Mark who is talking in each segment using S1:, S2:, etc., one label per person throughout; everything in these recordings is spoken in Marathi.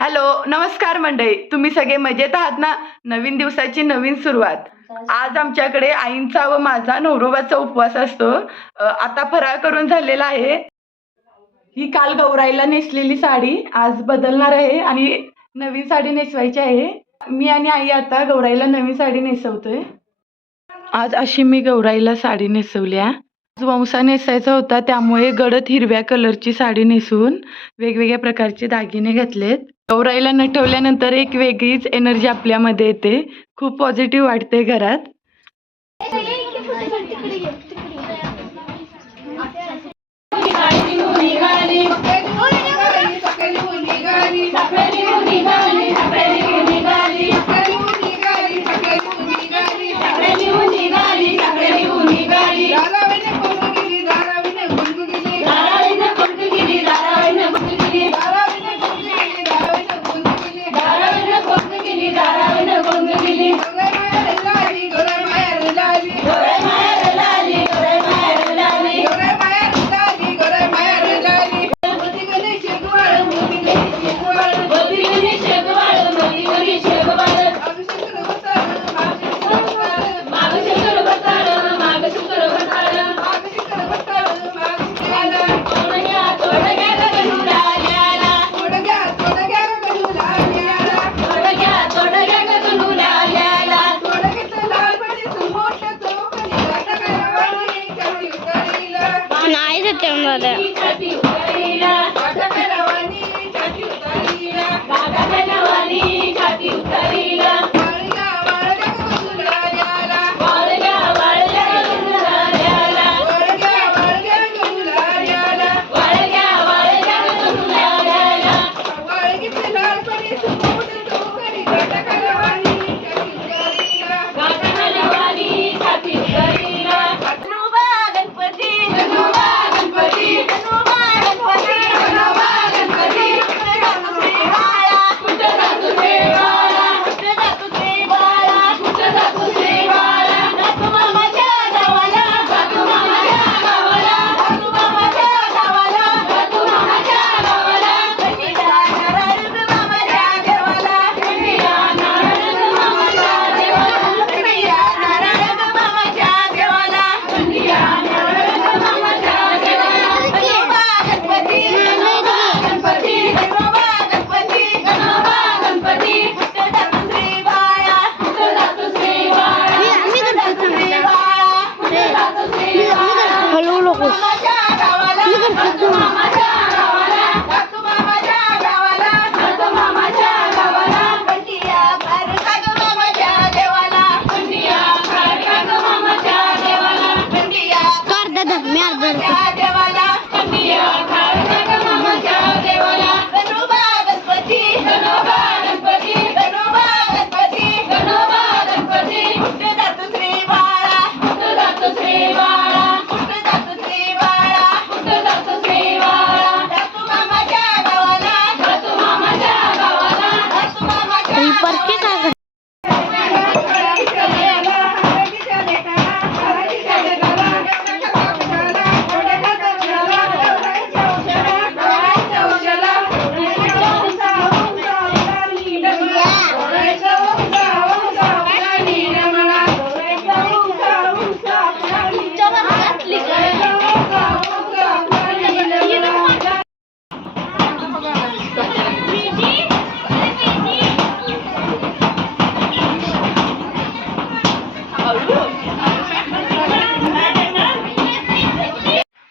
S1: हॅलो नमस्कार मंडळी. तुम्ही सगळे मजेत आहात ना? नवीन दिवसाची नवीन सुरुवात. आज आमच्याकडे आईंचा व माझा नवरोबाचा उपवास असतो. आता फराळ करून झालेला आहे. ही काल गौराईला नेसलेली साडी आज बदलणार आहे आणि नवीन साडी नेसवायची आहे. मी आणि आई आता गौराईला नवीन साडी नेसवतोय. आज अशी मी गौराईला साडी नेसवल्या. आहे वंसा नेसायचा होता त्यामुळे गडद हिरव्या कलरची साडी नेसून वेगवेगळ्या प्रकारचे दागिने घातलेत. गौराईला नटवल्यानंतर एक वेगळीच एनर्जी आपल्यामध्ये येते. खूप पॉझिटिव्ह वाटते घरात.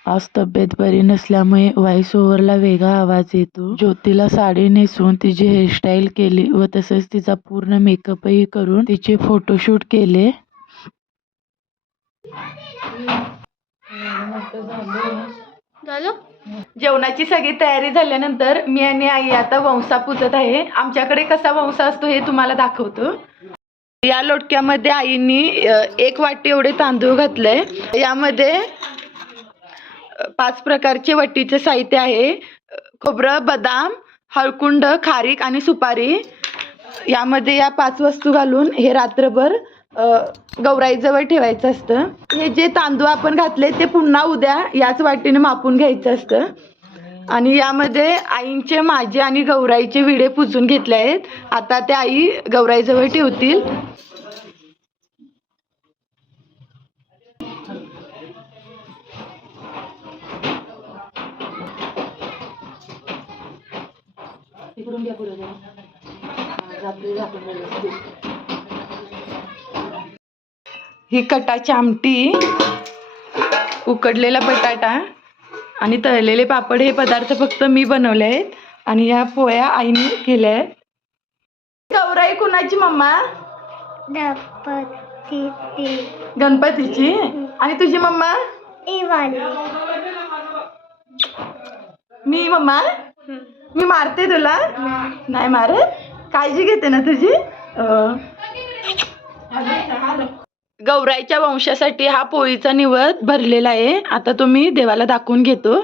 S1: आज तब्येत बरी नसल्यामुळे व्हॉइस ओव्हरला वेगळा आवाज येतो. ज्योतीला साडी नेसून तिची हेअरस्टाईल केली व तसेच तिचा पूर्ण मेकअपही करून तिचे फोटोशूट केले.
S2: झालं?
S1: जेवणाची सगळी तयारी झाल्यानंतर मी आणि आई आता वंसा पुजत आहे. आमच्याकडे कसा वंसा असतो हे तुम्हाला दाखवतो. या लोटक्यामध्ये आईंनी एक वाटी एवढे तांदूळ घातलंय. यामध्ये पाच प्रकारचे वटीचे साहित्य आहे. खोबरं बदाम हळकुंड खारीक आणि सुपारी. यामध्ये या पाच वस्तू घालून हे रात्रभर गौराईजवळ ठेवायचं असतं. हे जे तांदूळ आपण घातले ते पुन्हा उद्या याच वाटीने मापून घ्यायचं असतं.
S2: आणि यामध्ये आईंचे माझे आणि गौराईचे विडे पुजून घेतले आहेत. आता ते आई गौराईजवळ ठेवतील. ही कटाची आमटी उकडलेला बटाटा आणि तळलेले पापड हे पदार्थ फक्त मी बनवले आहेत आणि या पोळ्या आईने केल्या आहेत. गौराई कुणाची मम्मा? गणपतीची. आणि तुझी मम्मा? मी मम्मा? मी मारते तुला. नाही मारत. काळजी घेते ना तुझी? गौराईच्या वंशासाठी हा पोळीचा निवद भरलेला आहे. आता तो मी देवाला दाखवून घेतो.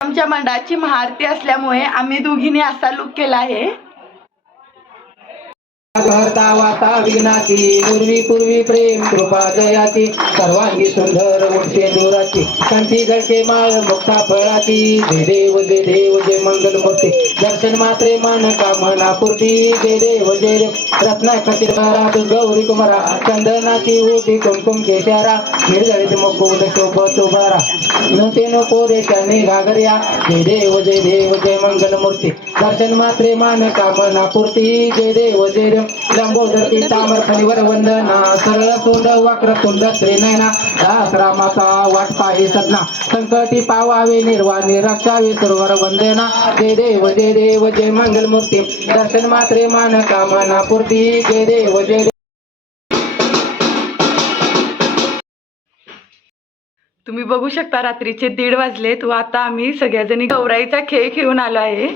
S2: आमच्या मंडळाची महाआरती असल्यामुळे आम्ही दोघींनी असा लुक केला आहे.
S3: करता वाता विघ्नाची पूर्वी पूर्वी प्रेम, कृपा जयाची, सर्वांगी सुंदर उठते दुराची कंठी जळके माळ मुक्ता फळाची, जय देव जय देव, जय मंगल मूर्ती दर्शन मात्रे मन कामना पूर्ती जय देव जय देव रत्ना खतीर महाराज गौरी कुमारा, चंदनाची होती कुमकुम केशारा, निर्जळीत मुकुद शोभत उभारा नते नको रे त्याने घागर्या, जय देव जय देव, जय मंगल मूर्ती दर्शन मात्रे मान कामना पूर्ती जय देव, जय देव लंबोदर वंदना. सरळ तोंड वाक्र तोंड श्रीनयना दास रामाचा वाट पाहे सदना संकटी पावावे निर्वाणी रक्षावे सर्वर वंदना. जय देव जय देव जय मंगल मूर्ती दर्शन मात्रे मान कामना पूर्ती जय देव जय
S2: तुम्ही बघू शकता रात्रीचे दीड वाजलेत व आता आम्ही सगळ्याजणी गौराईचा खेळ खेळून आलो आहे.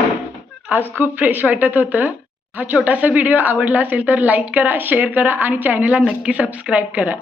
S2: आज खूप फ्रेश वाटत होतं. हा छोटासा व्हिडिओ आवडला असेल तर लाईक करा शेअर करा आणि चॅनलला नक्की सबस्क्राईब करा.